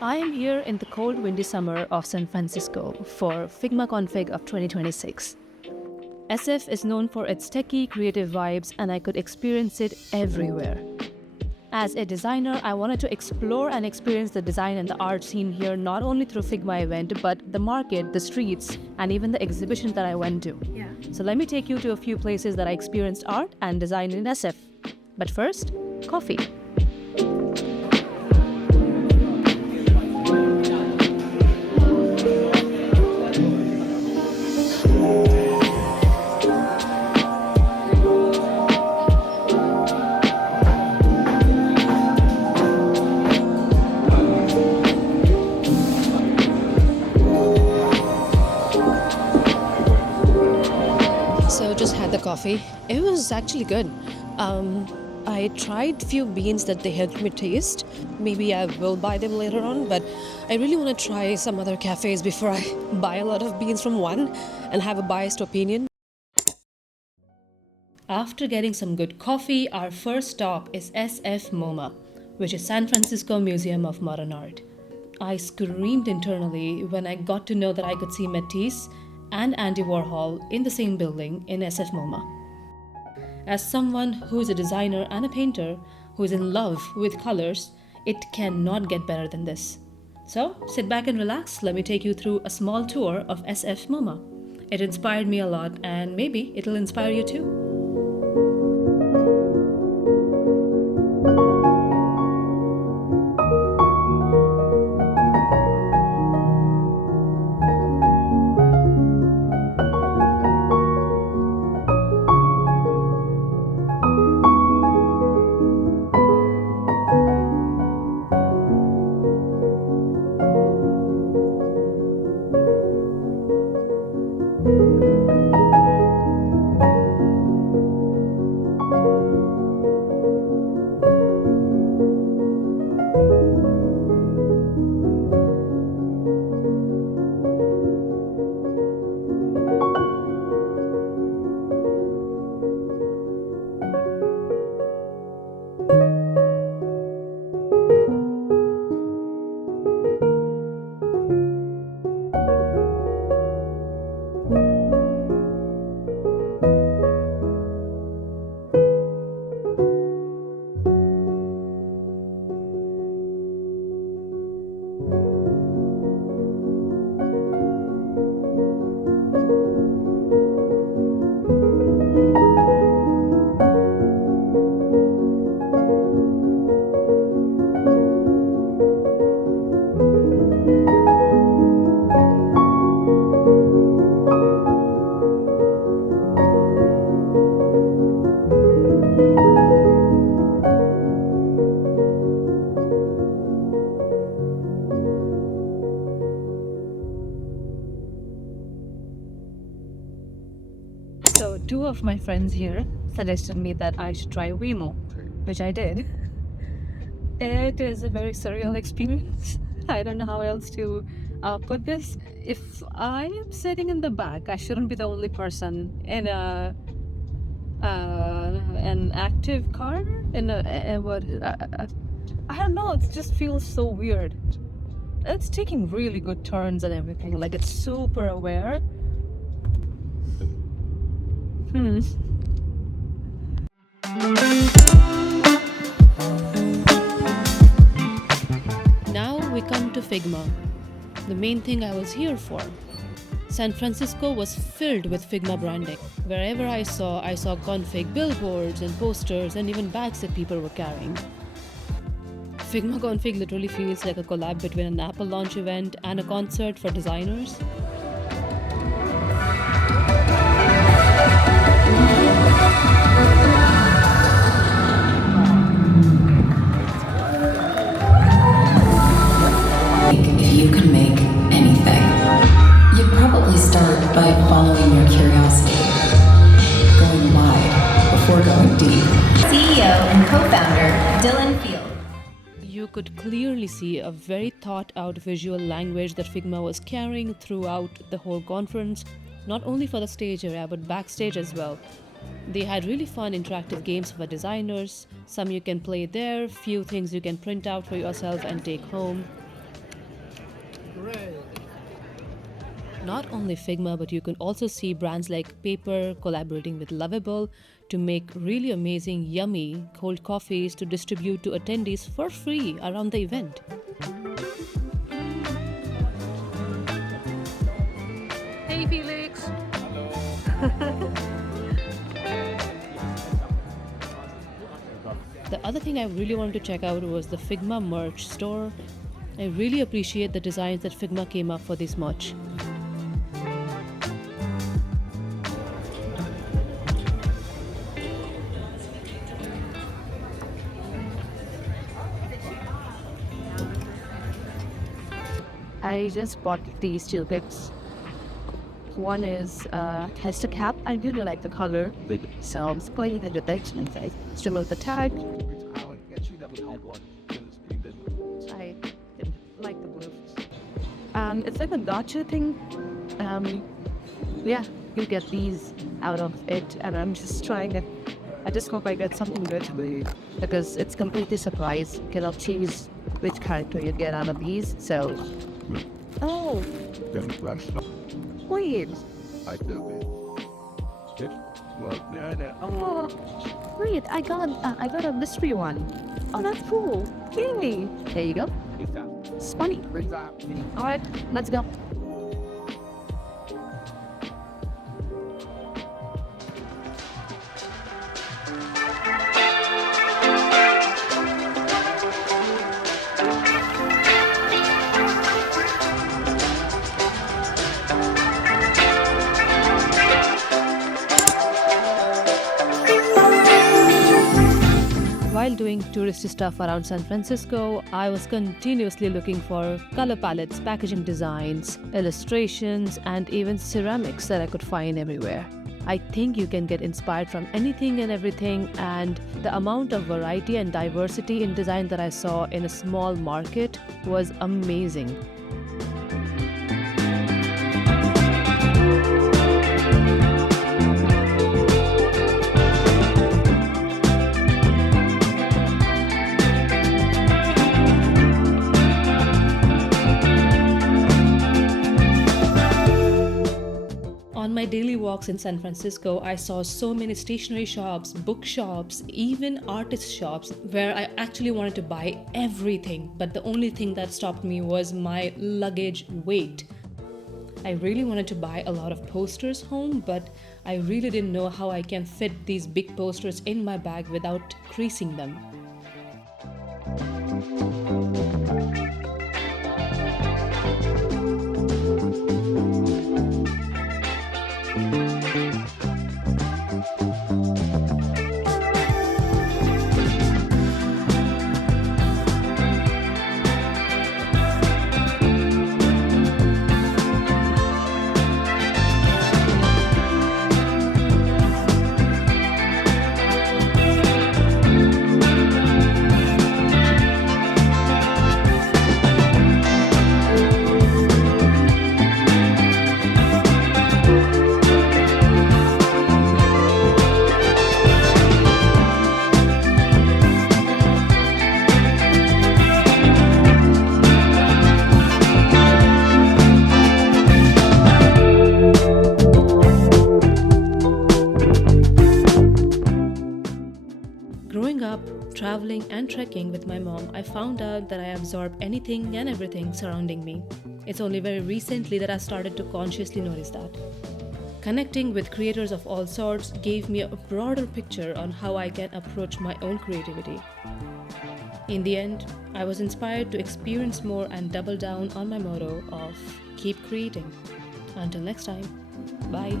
I am here in the cold, windy summer of San Francisco for Figma Config of 2026. SF is known for its techie, creative vibes, and I could experience it everywhere. As a designer, I wanted to explore and experience the design and the art scene here not only through Figma event, but the market, the streets, and even the exhibition that I went to. So let me take you to a few places that I experienced art and design in SF. But first, coffee. So just had the coffee. It was actually good. I tried few beans that they helped me taste. Maybe I will buy them later on, but I really want to try some other cafes before I buy a lot of beans from one and have a biased opinion. After getting some good coffee, our first stop is SF MoMA, which is San Francisco Museum of Modern Art. I screamed internally when I got to know that I could see Matisse and Andy Warhol in the same building in SF MoMA. As someone who is a designer and a painter who is in love with colors, it cannot get better than this. So sit back and relax. Let me take you through a small tour of SF MoMA. It inspired me a lot, and maybe it'll inspire you too. So two of my friends here suggested me that I should try Waymo, which I did. It is a very surreal experience. I don't know how else to put this. If I am sitting in the back, I shouldn't be the only person in an active car. I don't know. It just feels so weird. It's taking really good turns and everything. Like, it's super aware. Now we come to Figma, the main thing I was here for. San Francisco was filled with Figma branding. Wherever I saw config billboards and posters and even bags that people were carrying. Figma Config literally feels like a collab between an Apple launch event and a concert for designers. If you could make anything, you'd probably start by following your curiosity, going wide before going deep. CEO and co-founder, Dylan Field. You could clearly see a very thought-out visual language that Figma was carrying throughout the whole conference, not only for the stage area but backstage as well. They had really fun interactive games for designers. Some you can play there, few things you can print out for yourself and take home. Not only Figma, but you can also see brands like Paper collaborating with Lovable to make really amazing, yummy cold coffees to distribute to attendees for free around the event. Hey Felix! The other thing I really wanted to check out was the Figma merch store. I really appreciate the designs that Figma came up for this merch. I just bought these two bits. One is tester cap. I really like the color. So I'm playing the detection inside. Still with the tag. I didn't like the blue. It's like a gotcha thing. Yeah, you get these out of it, and I'm just trying it. I just hope I get something good because it's completely surprise. You cannot choose which character you get out of these. So, oh, wait. Oh, wait! I got a mystery one. Oh, that's cool. Yay! There you go. It's funny. All right, let's go. While doing touristy stuff around San Francisco, I was continuously looking for color palettes, packaging designs, illustrations, and even ceramics that I could find everywhere. I think you can get inspired from anything and everything, and the amount of variety and diversity in design that I saw in a small market was amazing. On my daily walks in San Francisco, I saw so many stationery shops, bookshops, even artist shops where I actually wanted to buy everything, but the only thing that stopped me was my luggage weight. I really wanted to buy a lot of posters home, but I really didn't know how I can fit these big posters in my bag without creasing them. Growing up, traveling and trekking with my mom, I found out that I absorb anything and everything surrounding me. It's only very recently that I started to consciously notice that. Connecting with creators of all sorts gave me a broader picture on how I can approach my own creativity. In the end, I was inspired to experience more and double down on my motto of keep creating. Until next time, bye.